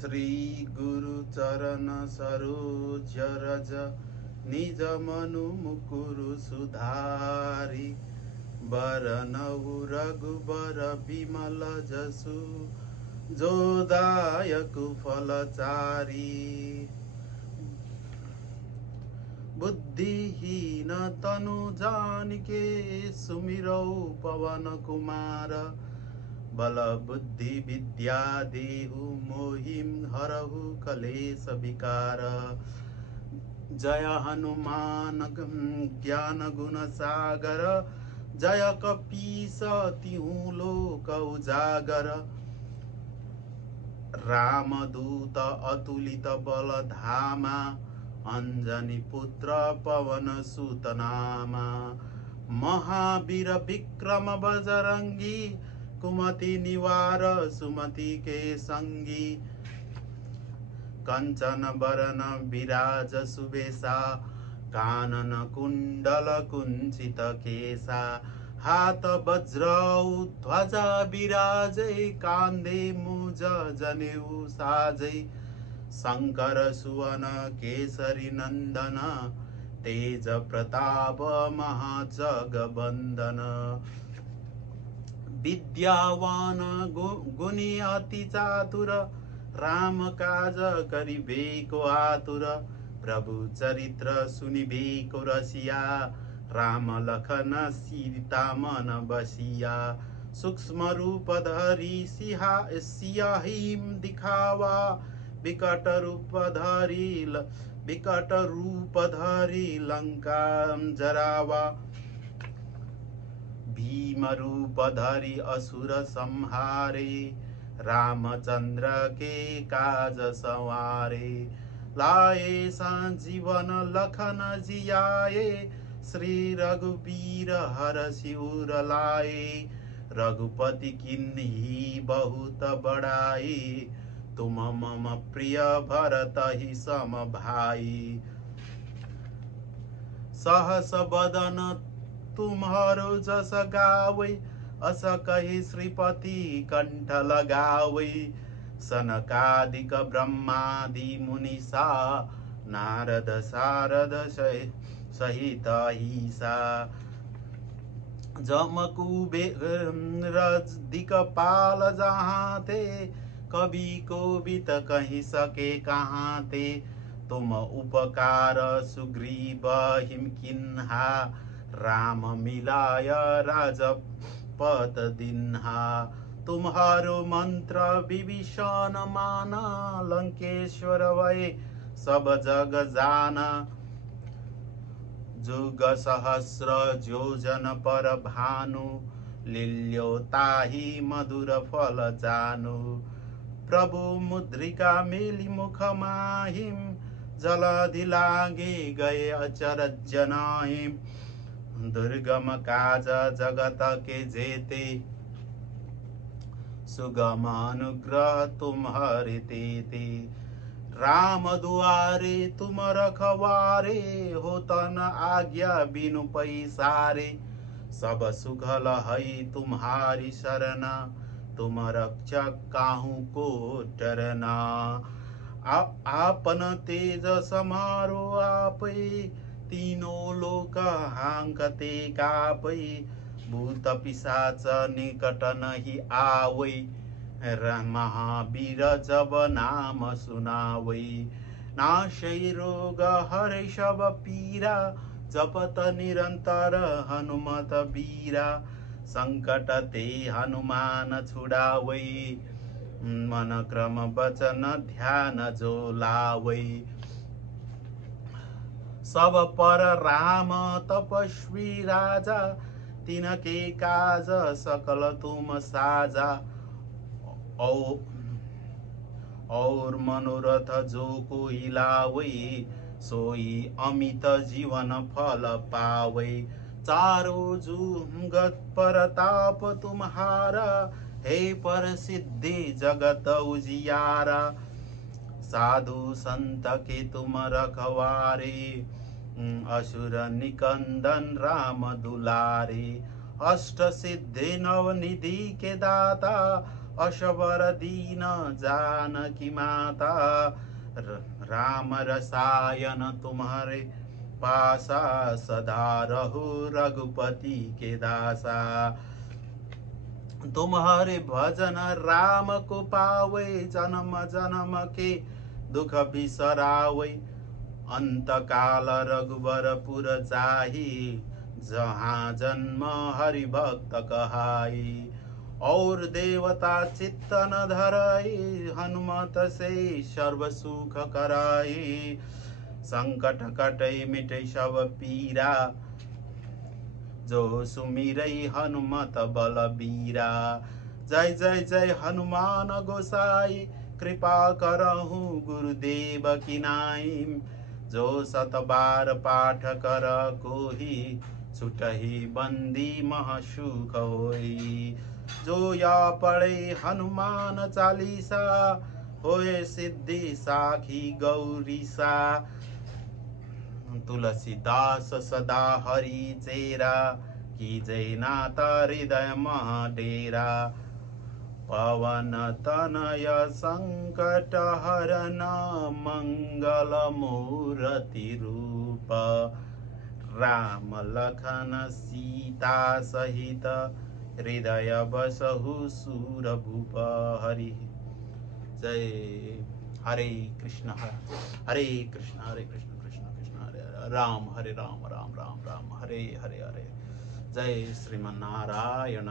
श्री गुरु चरण सरोज रज निज मनु मुकुरु सुधारी बरनउ रघुबर बिमल जसु जो दायक फलचारी बुद्धिहीन तनु जानिके सुमिरौ पवन कुमार बल बुद्धि विद्या देहु मोहिम हरहु कलेश विकार जय हनुमान ज्ञान गुण सागर जय कपीस तिहु लोक उजागर रामदूत अतुलित बल धामा अंजनी पुत्र पवन सुत नामा महावीर विक्रम बजरंगी कुमति निवार सुमति के संगी कंचन बरन विराज सुबेसा कानन कुंडल कुंचित केसा हाथ वज्र ध्वजा विराजै कांधे मुज जनेऊ साजै शंकर सुवन केसरी नंदन तेज प्रताप महाजगबंदन विद्यावान गुणी अति चातुर राम काज करिबेको आतुर प्रभु चरित्र सुनिबेको रसिया राम लखन सीता मन बसिया सूक्ष्म रूप धरि सियाहिम दिखावा विकट रूप धरि लंका जरावा भीम रूप धरि असुर संहारे रामचंद्र के काज संवारे लाए संजीवन लखन जियाए श्री रघुबीर हरषि उर लाए रघुपति किन्ही बहुत बड़ाई तुम मम प्रिय भरत ही सम भाई सहस बदन तुम्हारो जस गावै अस कहि श्रीपति कंठ लगावै सनकादिक ब्रह्मादि मुनिसा नारद सारद सहित ईसा जम कुबेर दिक्पाल जहाँ थे कवि कोविद कहि सके कहाँ ते तुम उपकार सुग्रीव हिम किन्हा राम मिलाय राजपद दिन्हा तुम्हारो मंत्र विभीषण माना लंकेश्वर वै सब जग जाना जुग सहस्र योजन पर भानु लील्यो ताहि मधुर फल जानु प्रभु मुद्रिका मेली मुख माहिम जलधि लागे गए अचरज नाहिम दुर्गम काज जगत के जेते सुगम अनुग्रह तुम्हारे तेते राम दुआरे तुम रखवारे हो तन आज्ञा बिनु पैसारे सब सुखल है तुम्हारी शरणा तुम रक्षक काहू को डरना आपन तेज समारो आपै तीनों लोक हांकते कापै भूत पिशाच निकट नहीं आवै महावीर जब नाम सुनावै नाशै रोग हरै सब पीरा जपत निरंतर हनुमत बीरा संकट ते हनुमान छुड़ावै मन क्रम वचन ध्यान जो लावै सब पर राम तपस्वी राजा तिनके काज सकल तुम साजा और मनोरथ जो कोई लावै सोई अमित जीवन फल पावै चारों जुगत परताप तुम्हारा हे पर सिद्धि जगत उजियारा साधु संत के तुम रखवारे असुर निकंदन राम दुलारे अष्ट सिद्धि नवनिधि के दाता असबर दीन जानकी माता, राम रसायन तुम्हारे पासा, सदा रहो रघुपति के दासा। तुम्हारे भजन राम को पावे, जन्म जन्म के दुख बिसरावे। अंत काल रघुबरपुर जाहि, जहाँ जन्म हरि भक्त कहाई। और देवता चित्त न धराई, हनुमत से सर्व सुख कराई। संकट कटै मिटै सब पीरा, जो सुमिरै हनुमत बलबीरा। जय जय जय हनुमान गोसाई, कृपा करहु गुरुदेव की नाई। जो सत बार पाठ कर कोहि, छुटहि बंदी महसुख होई। जो या पढ़े हनुमान चालीसा, होए सिद्धि साखी गौरीसा। तुलसीदास सदा हरि चेरा, की जय नाथ हृदय डेरा। पवन तनय संकट हरन, मंगल मूर्ति रूप। राम लखन सीता सहित, हृदय बसहु सूरभूप। हरि जय। हरे कृष्ण हरे कृष्ण कृष्ण कृष्ण हरे हरे, राम हरे राम राम राम राम हरे हरे हरे। जय श्रीमन्नारायण।